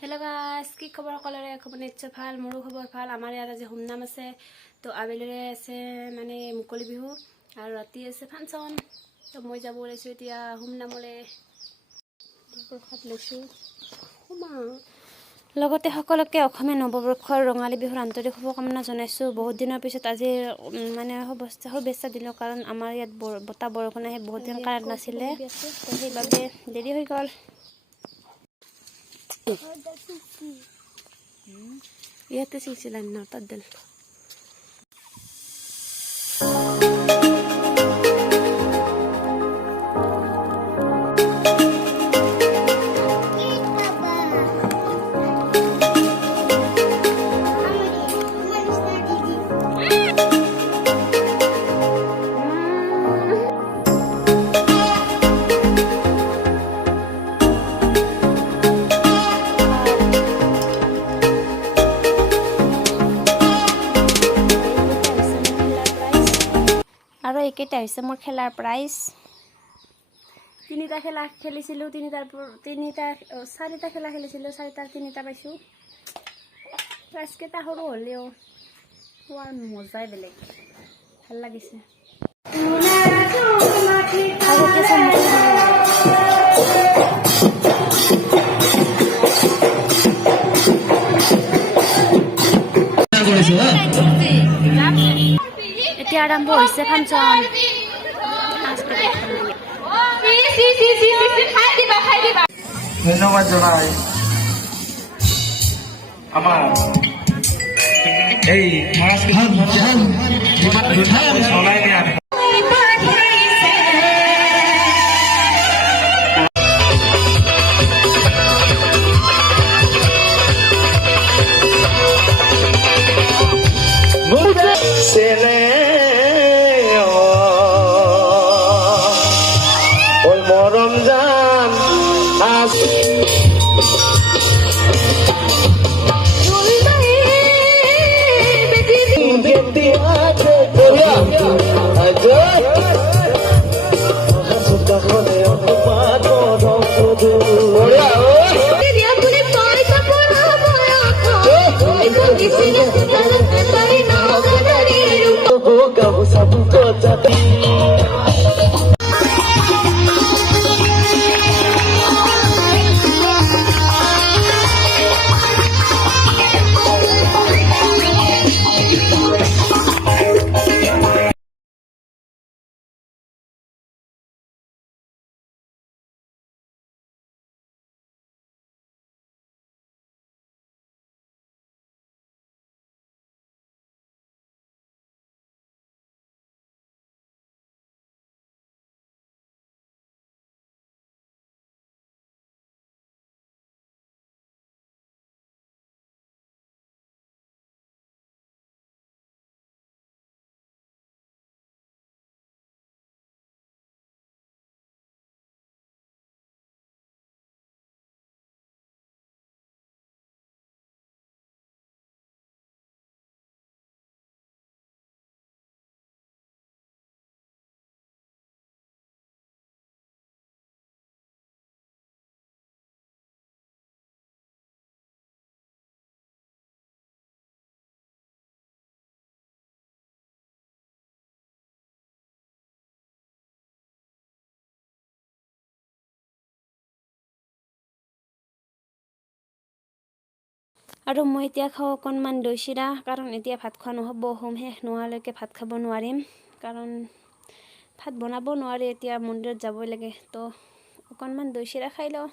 হেল্ল' গাইছ, কি খবৰ সকলোৰে? খবৰ নিশ্চয় ভাল। মোৰো খবৰ ভাল। আমাৰ ইয়াত আজি হোম নাম আছে, তো আবেলিৰে আছে মানে মুকলি বিহু আৰু ৰাতি আছে ফাংচন। তো মই যাব ওলাইছোঁ এতিয়া হোম নামলৈ। প্ৰসাদ লৈছোঁ লগতে সকলোকে অসমীয়া নৱবৰ্ষৰ ৰঙালী বিহুৰ আন্তৰিক শুভকামনা জনাইছোঁ। বহুত দিনৰ পিছত আজি মানে শুভেচ্ছা দিলোঁ, কাৰণ আমাৰ ইয়াত বতাহ বৰষুণ আহে, বহুত দিন কাৰেণ্ট নাছিলে, তো সেইবাবে দেৰি হৈ গ'ল। ইয়াতে চিলচিলা নটার আৰু এইকেইটা হৈছে মোৰ খেলাৰ প্ৰাইজ। তিনিটা খেলা খেলিছিলোঁ, চাৰিটা খেলা খেলিছিলোঁ, চাৰিটাৰ তিনিটা পাইছোঁ। প্ৰাইজকেইটা সৰু হ'লেও খোৱাৰ মজাই বেলেগ, ভাল লাগিছে। এতিয়া আৰম্ভ হৈছে ফাংচন। ধন্যবাদ জনাই আমাৰ এই চলাই নিয়া মরম জান আৰু মই এতিয়া খাওঁ অকণমান দৈ চিৰা, কাৰণ এতিয়া ভাত খোৱা নহ'ব। হোম শেষ নোহোৱালৈকে ভাত খাব নোৱাৰিম, কাৰণ ভাত বনাব নোৱাৰি, এতিয়া মন্দিৰত যাবই লাগে। তো অকণমান দৈ চিৰা খাই লওঁ।